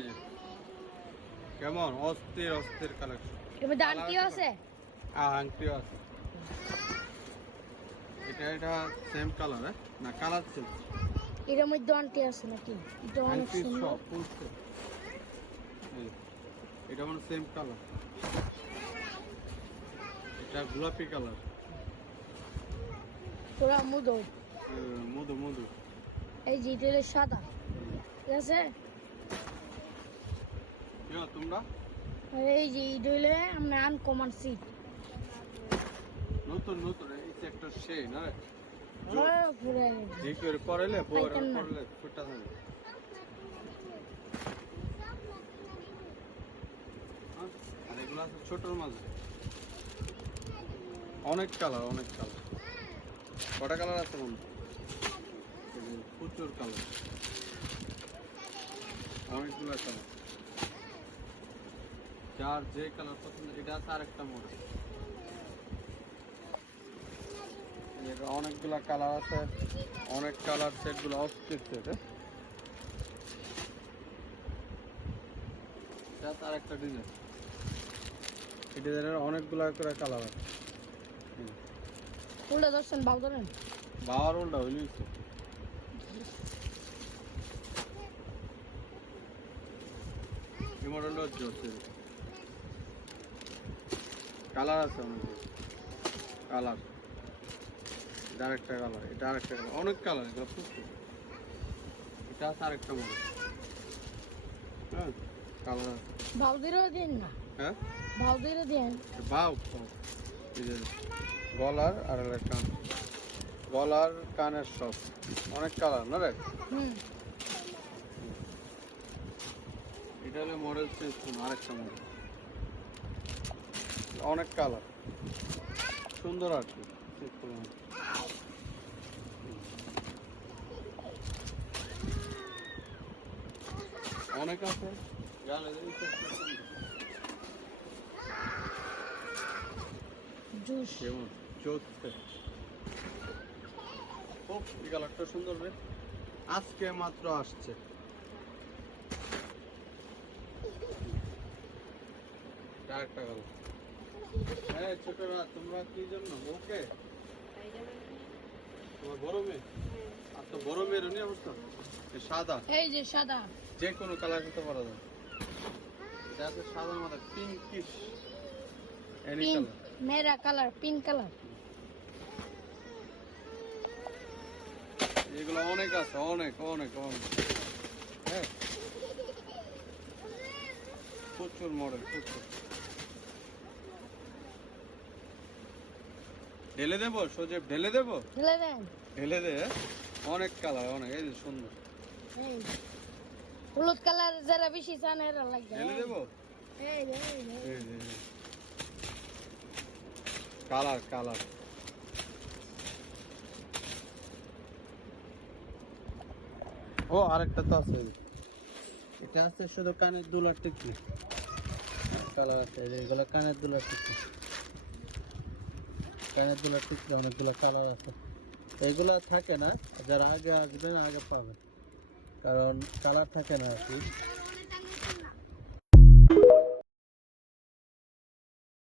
এই যে। কেমন? অস্থির অস্থির কালেকশন এবার দানটিও আছে আর আংটিও আছে। এটা এটা সেম কালার হ্যাঁ? না কালার সেম এটার মধ্যে আছে নাকি? এটা অনেক সুন্দর এটা মানে সেম কালার এটা গোলাপি কালার পুরা মুদো মধু মধু। এই যে সাদা। ঠিক আছে? তোমরা? এই যে আমরা আনকমন সিট নতুন নতুন এই যে একটা না? পড়াইলে ফুটা থাকে আর এগুলো আছে ছোটর মাঝে। অনেক কালার অনেক কালার কটা কালার আছে বন্ধু এই প্রচুর কালার অনেকগুলো কালার যার যে কালার পছন্দ এটা আছে আরেকটা মডেল অনেকগুলা কালার আছে অনেক কালার সেটগুলো অস্থির সেট এটা। তার একটা ডিজাইন এই ডিজাইনের অনেকগুলা করে কালার আছে। ফুলটা দর্শন ভালো ধরেন। বাবার উল্টা হইলি এই মডেলটা হচ্ছে কালার আছে অনেক কালার। এটা আরেকটা কালার এটা আরেকটা কালার। অনেক কালার এগুলো প্রচুর এটা আছে আরেকটা মডেল হ্যাঁ কালার আছে। ভাউদিরও দিন না। হ্যাঁ? ভাউদিরও দিন। বাউ। গলার আর কান। গলার কানের সব। অনেক কালার না রে? এটা হলো মডেল করুন আরেকটা মডেল অনেক কালার। সুন্দর আর কি। অনেক আছে। কেমন? চলছে খুব কালারটা সুন্দর রে। আজকে মাত্র আসছে। একটা কালার। হ্যাঁ ছোটরা তোমরা কি জন্য? ওকে তোমার বড় মেয়ে? আর তো বড় মেয়ের নিয়ে অবস্থা? সাদা। এই যে সাদা। যে কোনো কালার করতে পারা যায় এটা আছে সাদা মাথা পিঙ্কিশ এনি কালার মেরা কালার পিঙ্ক কালার এগুলো অনেক আছে অনেক অনেক অনেক। হ্যাঁ। প্রচুর মডেল প্রচুর। ঢেলে দেবো সোজে ঢেলে দেবো? ঢেলে দেন। ঢেলে দে হ্যাঁ? অনেক কালার অনেক এই যে সুন্দর। এই হলুদ কালার যারা বেশি চান এরা লাগবে। ঢেলে দেবো? এই যে, এই। যে। এই। Colour colour. ও আরেকটা তো আছে। এটা আছে শুধু কানের দুলার টিকি কালার আছে এগুলো কানের দুলার টিকি দুলার অনেকগুলো কালার আছে। থাকে না, যারা আগে আসবেন, আগে পাবেন। কারণ কালার থাকে না আর কি।